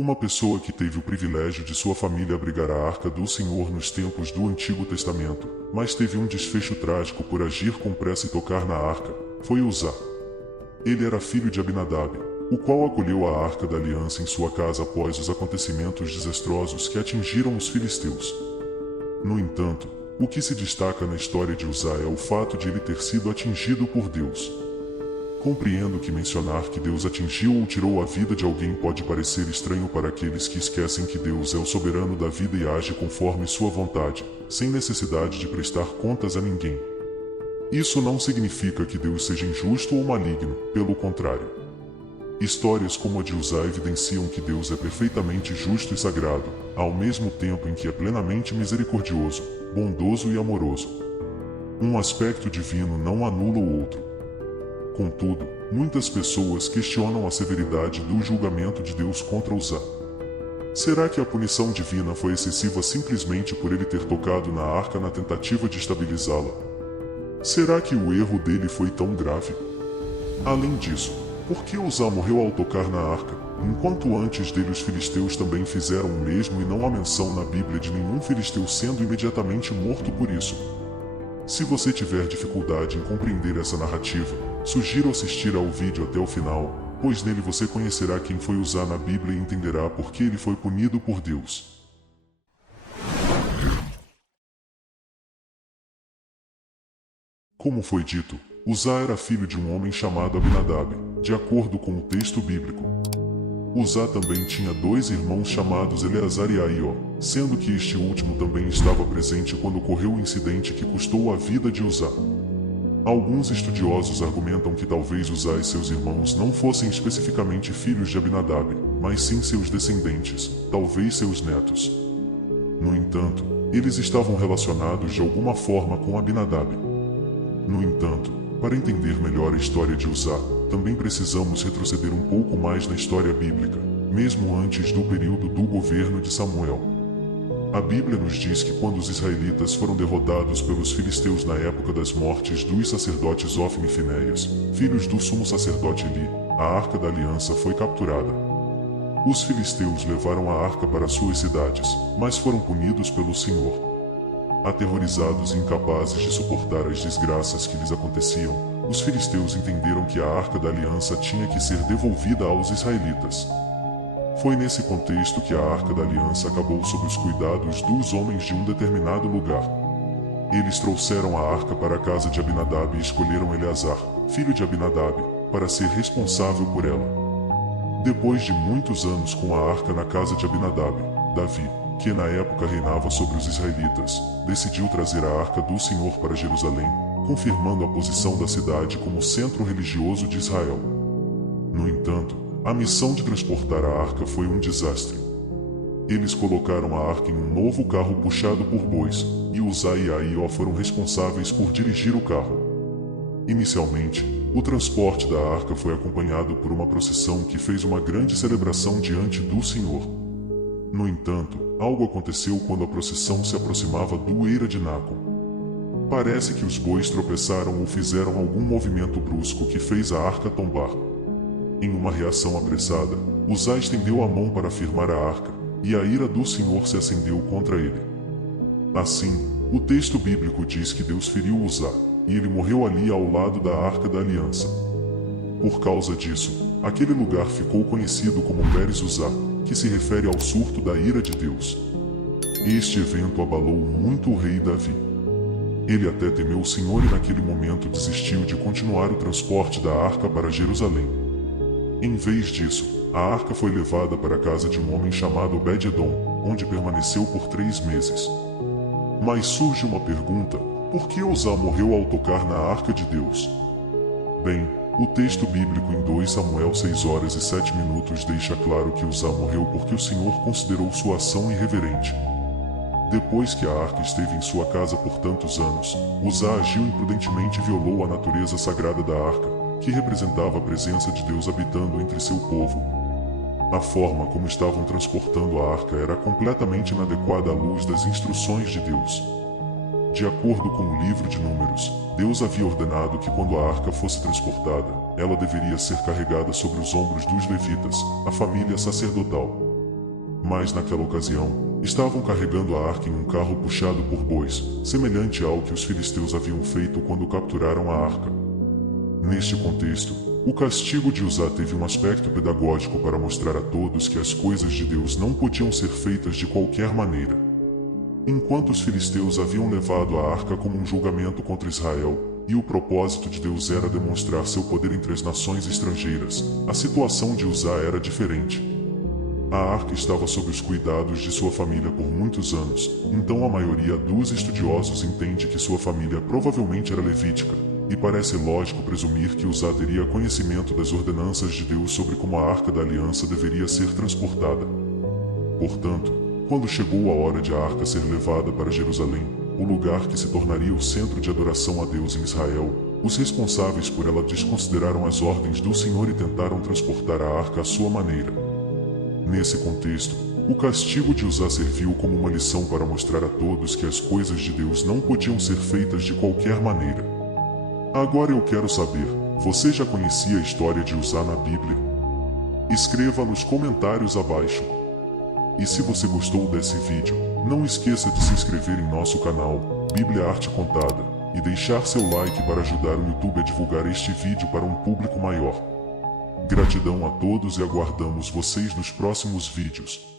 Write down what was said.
Uma pessoa que teve o privilégio de sua família abrigar a Arca do Senhor nos tempos do Antigo Testamento, mas teve um desfecho trágico por agir com pressa e tocar na arca, foi Uzá. Ele era filho de Abinadab, o qual acolheu a Arca da Aliança em sua casa após os acontecimentos desastrosos que atingiram os filisteus. No entanto, o que se destaca na história de Uzá é o fato de ele ter sido atingido por Deus. Compreendo que mencionar que Deus atingiu ou tirou a vida de alguém pode parecer estranho para aqueles que esquecem que Deus é o soberano da vida e age conforme sua vontade, sem necessidade de prestar contas a ninguém. Isso não significa que Deus seja injusto ou maligno, pelo contrário. Histórias como a de Uzá evidenciam que Deus é perfeitamente justo e sagrado, ao mesmo tempo em que é plenamente misericordioso, bondoso e amoroso. Um aspecto divino não anula o outro. Contudo, muitas pessoas questionam a severidade do julgamento de Deus contra Uzá. Será que a punição divina foi excessiva simplesmente por ele ter tocado na arca na tentativa de estabilizá-la? Será que o erro dele foi tão grave? Além disso, por que Uzá morreu ao tocar na arca, enquanto antes dele os filisteus também fizeram o mesmo e não há menção na Bíblia de nenhum filisteu sendo imediatamente morto por isso? Se você tiver dificuldade em compreender essa narrativa, sugiro assistir ao vídeo até o final, pois nele você conhecerá quem foi Uzá na Bíblia e entenderá por que ele foi punido por Deus. Como foi dito, Uzá era filho de um homem chamado Abinadab, de acordo com o texto bíblico. Uzá também tinha dois irmãos chamados Eleazar e Aió, sendo que este último também estava presente quando ocorreu o incidente que custou a vida de Uzá. Alguns estudiosos argumentam que talvez Uzá e seus irmãos não fossem especificamente filhos de Abinadab, mas sim seus descendentes, talvez seus netos. No entanto, eles estavam relacionados de alguma forma com Abinadab. No entanto, para entender melhor a história de Uzá, também precisamos retroceder um pouco mais na história bíblica, mesmo antes do período do governo de Samuel. A Bíblia nos diz que quando os israelitas foram derrotados pelos filisteus na época das mortes dos sacerdotes Ofni e Finéias, filhos do sumo sacerdote Eli, a Arca da Aliança foi capturada. Os filisteus levaram a arca para suas cidades, mas foram punidos pelo Senhor. Aterrorizados e incapazes de suportar as desgraças que lhes aconteciam, os filisteus entenderam que a Arca da Aliança tinha que ser devolvida aos israelitas. Foi nesse contexto que a Arca da Aliança acabou sob os cuidados dos homens de um determinado lugar. Eles trouxeram a arca para a casa de Abinadab e escolheram Eleazar, filho de Abinadab, para ser responsável por ela. Depois de muitos anos com a arca na casa de Abinadab, Davi, que na época reinava sobre os israelitas, decidiu trazer a Arca do Senhor para Jerusalém, confirmando a posição da cidade como centro religioso de Israel. No entanto, a missão de transportar a arca foi um desastre. Eles colocaram a arca em um novo carro puxado por bois, e Uzá e Aió foram responsáveis por dirigir o carro. Inicialmente, o transporte da arca foi acompanhado por uma procissão que fez uma grande celebração diante do Senhor. No entanto, algo aconteceu quando a procissão se aproximava do Eira de Naco. Parece que os bois tropeçaram ou fizeram algum movimento brusco que fez a arca tombar. Em uma reação apressada, Uzá estendeu a mão para firmar a arca, e a ira do Senhor se acendeu contra ele. Assim, o texto bíblico diz que Deus feriu Uzá, e ele morreu ali ao lado da Arca da Aliança. Por causa disso, aquele lugar ficou conhecido como Peres Uzá, que se refere ao surto da ira de Deus. Este evento abalou muito o rei Davi. Ele até temeu o Senhor e naquele momento desistiu de continuar o transporte da arca para Jerusalém. Em vez disso, a arca foi levada para a casa de um homem chamado Obed-Edom, onde permaneceu por 3 meses. Mas surge uma pergunta: por que Uzá morreu ao tocar na arca de Deus? Bem, o texto bíblico em 2 Samuel 6:07 deixa claro que Uzá morreu porque o Senhor considerou sua ação irreverente. Depois que a arca esteve em sua casa por tantos anos, Uzá agiu imprudentemente e violou a natureza sagrada da arca, que representava a presença de Deus habitando entre seu povo. A forma como estavam transportando a arca era completamente inadequada à luz das instruções de Deus. De acordo com o livro de Números, Deus havia ordenado que quando a arca fosse transportada, ela deveria ser carregada sobre os ombros dos levitas, a família sacerdotal. mas naquela ocasião, estavam carregando a arca em um carro puxado por bois, semelhante ao que os filisteus haviam feito quando capturaram a arca. Neste contexto, o castigo de Uzá teve um aspecto pedagógico para mostrar a todos que as coisas de Deus não podiam ser feitas de qualquer maneira. Enquanto os filisteus haviam levado a arca como um julgamento contra Israel, e o propósito de Deus era demonstrar seu poder entre as nações estrangeiras, a situação de Uzá era diferente. A arca estava sob os cuidados de sua família por muitos anos, então a maioria dos estudiosos entende que sua família provavelmente era levítica, e parece lógico presumir que Uzá teria conhecimento das ordenanças de Deus sobre como a arca da aliança deveria ser transportada. Portanto, quando chegou a hora de a arca ser levada para Jerusalém, o lugar que se tornaria o centro de adoração a Deus em Israel, os responsáveis por ela desconsideraram as ordens do Senhor e tentaram transportar a arca à sua maneira. Nesse contexto, o castigo de Uzá serviu como uma lição para mostrar a todos que as coisas de Deus não podiam ser feitas de qualquer maneira. Agora eu quero saber, você já conhecia a história de Uzá na Bíblia? Escreva nos comentários abaixo. E se você gostou desse vídeo, não esqueça de se inscrever em nosso canal, Bíblia Arte Contada, e deixar seu like para ajudar o YouTube a divulgar este vídeo para um público maior. Gratidão a todos e aguardamos vocês nos próximos vídeos.